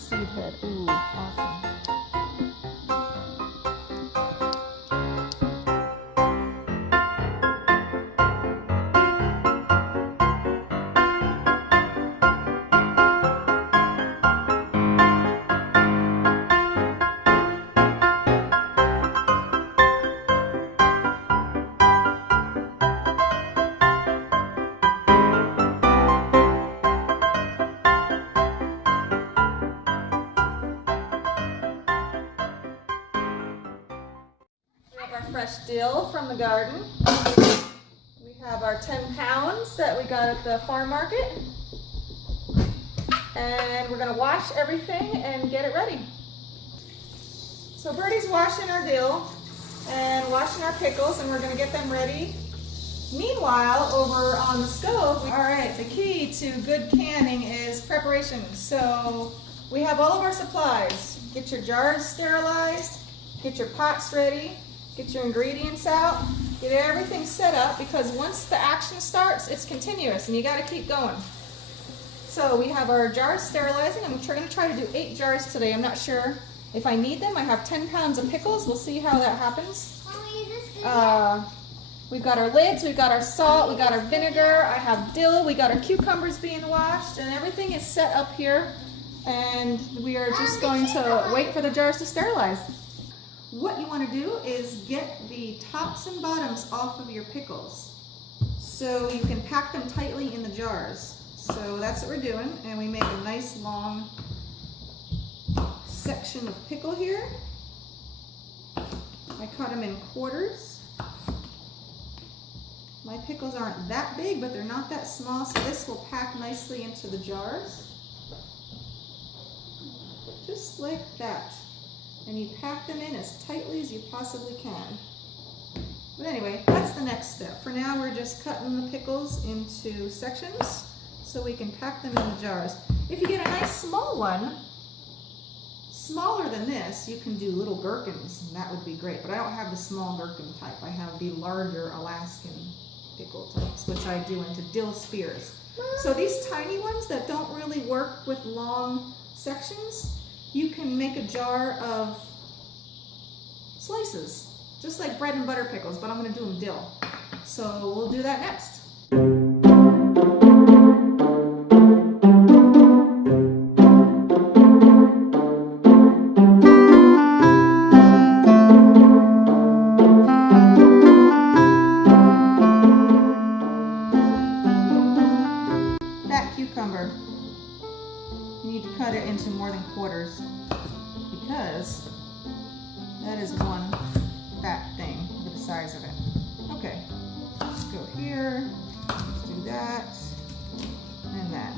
seed head. Ooh, awesome. Fresh dill from the garden. We have our 10 pounds that we got at the farm market. And we're gonna wash everything and get it ready. So Birdie's washing our dill and washing our pickles, and we're gonna get them ready. Meanwhile, over on the stove, all right, the key to good canning is preparation. So we have all of our supplies. Get your jars sterilized, get your pots ready, get your ingredients out, get everything set up, because once the action starts, it's continuous and you got to keep going. So we have our jars sterilizing. I'm going to try to do 8 jars today. I'm not sure if I need them. I have 10 pounds of pickles. We'll see how that happens. We've got our lids, we've got our salt, we got our vinegar, I have dill, we got our cucumbers being washed, and everything is set up here. And we are just going to wait for the jars to sterilize. What you want to do is get the tops and bottoms off of your pickles so you can pack them tightly in the jars. So that's what we're doing, and we make a nice long section of pickle here. I cut them in quarters. My pickles aren't that big, but they're not that small, so this will pack nicely into the jars. Just like that. And you pack them in as tightly as you possibly can. But anyway, that's the next step. For now, we're just cutting the pickles into sections so we can pack them in the jars. If you get a nice small one, smaller than this, you can do little gherkins, and that would be great. But I don't have the small gherkin type. I have the larger Alaskan pickle types, which I do into dill spears. So these tiny ones that don't really work with long sections, you can make a jar of slices, just like bread and butter pickles, but I'm going to do them dill. So we'll do that next. That cucumber, you need to cut it into more than quarters, because that is one fat thing with the size of it. Okay, let's go here, let's do that, and that.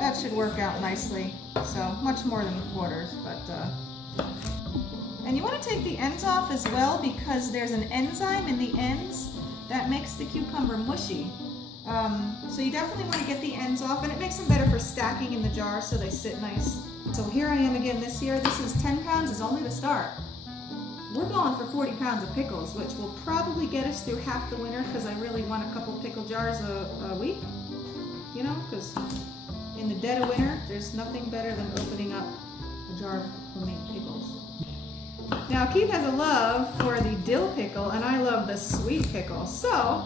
That should work out nicely. So much more than quarters, but and you want to take the ends off as well, because there's an enzyme in the ends that makes the cucumber mushy. So you definitely want to get the ends off, and it makes them better for stacking in the jar so they sit nice. So here I am again this year. This is 10 pounds is only the start. We're going for 40 pounds of pickles, which will probably get us through half the winter, because I really want a couple pickle jars a week, you know, because in the dead of winter, there's nothing better than opening up a jar of homemade pickles. Now Keith has a love for the dill pickle, and I love the sweet pickle. So,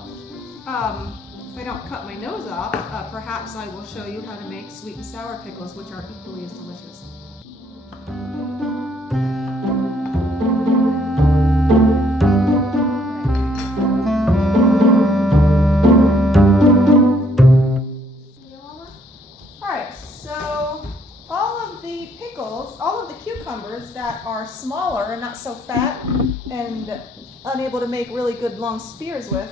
if I don't cut my nose off, perhaps I will show you how to make sweet and sour pickles, which are equally as delicious. Alright, so all of the pickles, all of the cucumbers that are smaller and not so fat and unable to make really good long spears with,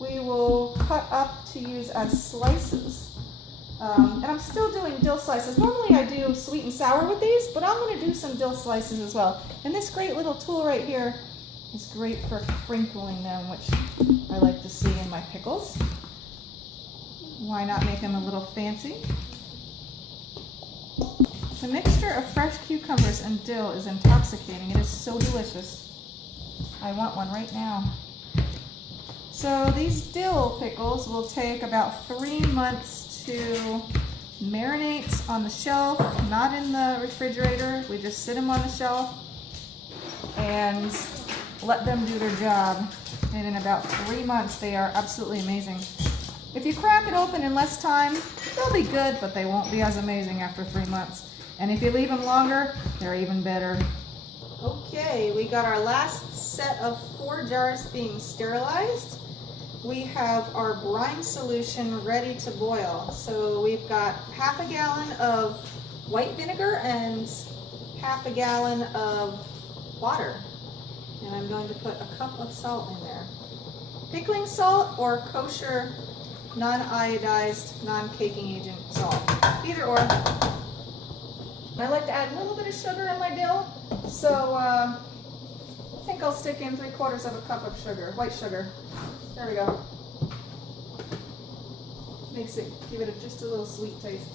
we will cut up to use as slices. And I'm still doing dill slices. Normally I do sweet and sour with these, but I'm going to do some dill slices as well. And this great little tool right here is great for crinkling them, which I like to see in my pickles. Why not make them a little fancy? The mixture of fresh cucumbers and dill is intoxicating. It is so delicious. I want one right now. So these dill pickles will take about 3 months to marinate on the shelf, not in the refrigerator. We just sit them on the shelf and let them do their job. And in about 3 months, they are absolutely amazing. If you crack it open in less time, they'll be good, but they won't be as amazing after 3 months. And if you leave them longer, they're even better. Okay, we got our last set of 4 jars being sterilized. We have our brine solution ready to boil. So we've got half a gallon of white vinegar and half a gallon of water. And I'm going to put a cup of salt in there. Pickling salt or kosher, non-iodized, non-caking agent salt. Either or. I like to add a little bit of sugar in my dill. So I think I'll stick in 3/4 of a cup of sugar, white sugar. There we go. Makes it, give it just a little sweet taste.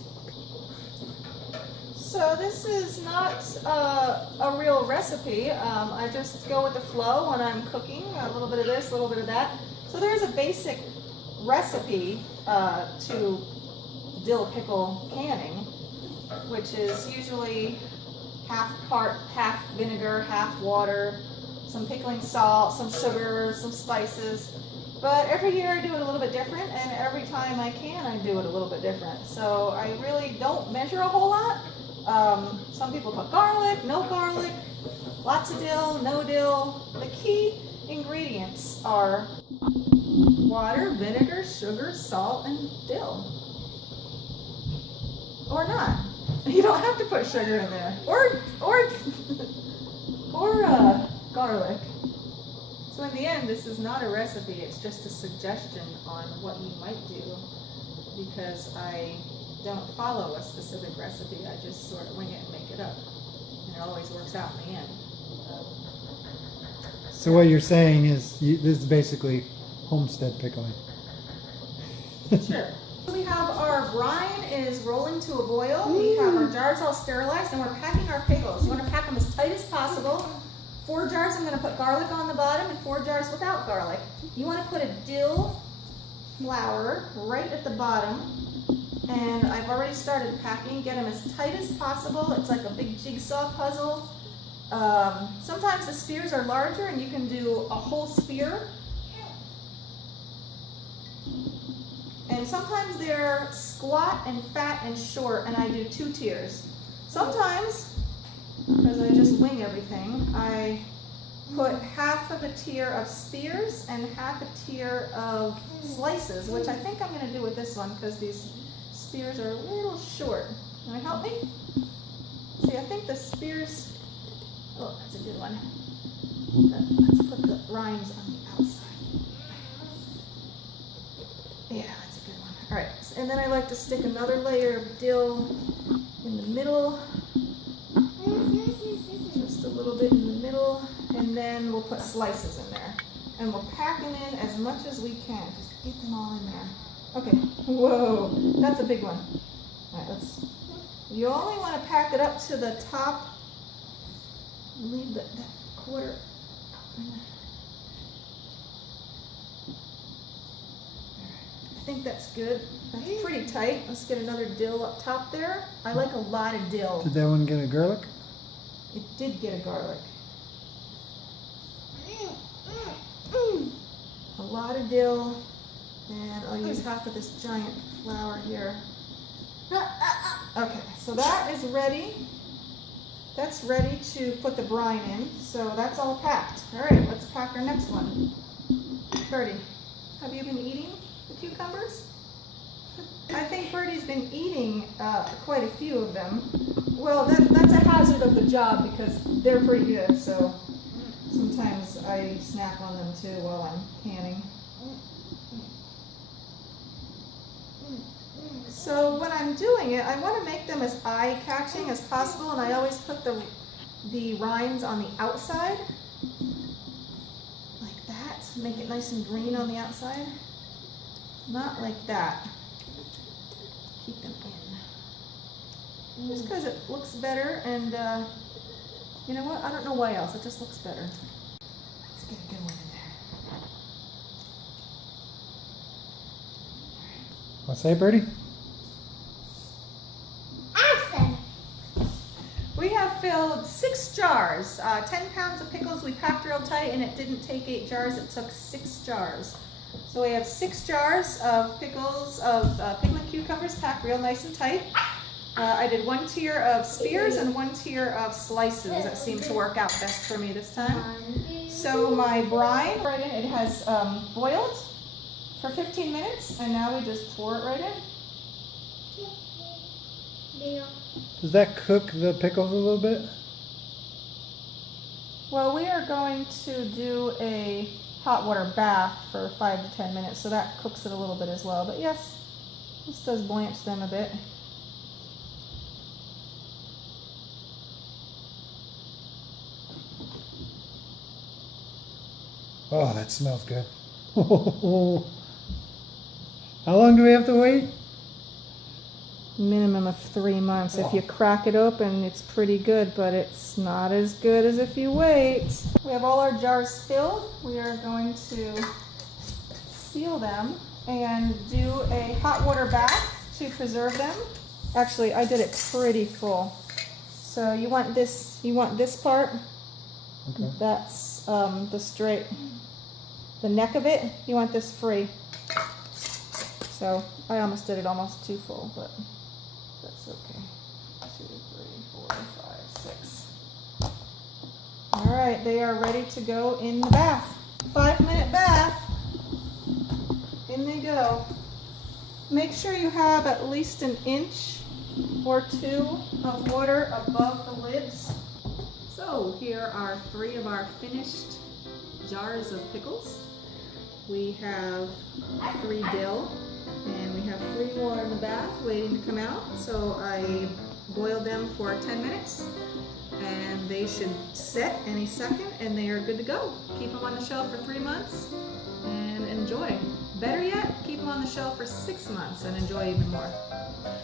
So this is not a real recipe. I just go with the flow when I'm cooking. A little bit of this, a little bit of that. So there's a basic recipe to dill pickle canning, which is usually half vinegar, half water, some pickling salt, some sugar, some spices. But every year I do it a little bit different, and every time I can, I do it a little bit different. So I really don't measure a whole lot. Some people put garlic, no garlic, lots of dill, no dill. The key ingredients are water, vinegar, sugar, salt, and dill. Or not. You don't have to put sugar in there. Or garlic. So in the end, this is not a recipe, it's just a suggestion on what you might do, because I don't follow a specific recipe. I just sort of wing it and make it up. And it always works out in the end. So what you're saying is this is basically homestead pickling. Sure. We have our brine is rolling to a boil. We have our jars all sterilized, and we're packing our pickles. You want to pack them as tight as possible. 4 jars, I'm going to put garlic on the bottom, and 4 jars without garlic. You want to put a dill flower right at the bottom. And I've already started packing. Get them as tight as possible. It's like a big jigsaw puzzle. Sometimes the spears are larger, and you can do a whole spear. And sometimes they're squat and fat and short, and I do 2 tiers. Sometimes, because I just wing everything, I put half of a tier of spears and half a tier of slices, which I think I'm going to do with this one, because these spears are a little short. Can you help me? See, I think the spears, oh, that's a good one. Let's put the rinds on the outside. Yeah, that's a good one. All right, and then I like to stick another layer of dill in the middle. Just a little bit in the middle, and then we'll put slices in there. And we'll pack them in as much as we can. Just get them all in there. Okay, whoa, that's a big one. All right, you only want to pack it up to the top. Leave that 1/4. I think that's good. That's pretty tight. Let's get another dill up top there. I like a lot of dill. Did that one get a garlic? It did get a garlic. A lot of dill, and I'll use half of this giant flower here. Okay, so that is ready. That's ready to put the brine in, so that's all packed. All right, let's pack our next one. Birdie, have you been eating the cucumbers? I think Birdie's been eating quite a few of them. Well, that's a hazard of the job because they're pretty good, so sometimes I snack on them too while I'm canning. So when I'm doing it, I want to make them as eye-catching as possible, and I always put the rinds on the outside, like that. Make it nice and green on the outside. Not like that. Keep them in. Just because it looks better, and you know what? I don't know why else. It just looks better. Let's get a good one in there. What's that, Birdie? jars. 10 pounds of pickles we packed real tight, and it didn't take 8 jars, it took 6 jars. So we have 6 jars of pickles, of pickle and cucumbers packed real nice and tight. I did 1 tier of spears and 1 tier of slices. That seemed to work out best for me this time. So my brine, right in, it has boiled for 15 minutes, and now we just pour it right in. Does that cook the pickles a little bit? Well, we are going to do a hot water bath for 5 to 10 minutes, so that cooks it a little bit as well. But yes, this does blanch them a bit. Oh, that smells good. How long do we have to wait? Minimum of 3 months. If you crack it open, it's pretty good, but it's not as good as if you wait. We have all our jars filled. We are going to seal them and do a hot water bath to preserve them. Actually, I did it pretty full. So you want this part. Okay. That's the neck of it. You want this free. So I almost did it almost too full, but that's okay. 2, 3, 4, 5, 6. All right, they are ready to go in the bath. 5-minute bath. In they go. Make sure you have at least 1 inch or 2 of water above the lids. So here are 3 of our finished jars of pickles. We have 3 dill, and we have 3 more in the bath waiting to come out. So I boiled them for 10 minutes, and they should set any second, and they are good to go. Keep them on the shelf for 3 months and enjoy. Better yet, keep them on the shelf for 6 months and enjoy even more.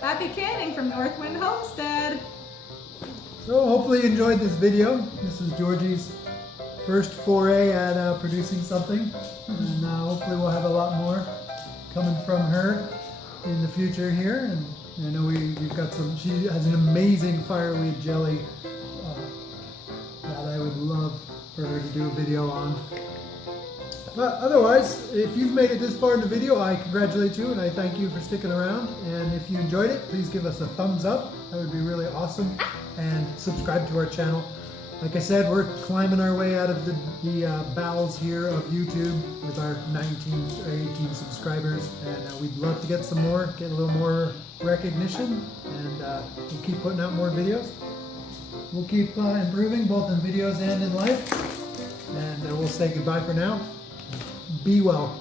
Happy canning from Northwind Homestead. So hopefully you enjoyed this video. This is Georgie's first foray at producing something, and hopefully we'll have a lot more coming from her in the future here. And I know we've got some. She has an amazing fireweed jelly that I would love for her to do a video on. But otherwise, if you've made it this far in the video, I congratulate you and I thank you for sticking around. And if you enjoyed it, please give us a thumbs up. That would be really awesome. And subscribe to our channel. Like I said, we're climbing our way out of the bowels here of YouTube with our 19 or 18 subscribers. And we'd love to get some more, get a little more recognition. And we'll keep putting out more videos. We'll keep improving both in videos and in life. And we'll say goodbye for now. Be well.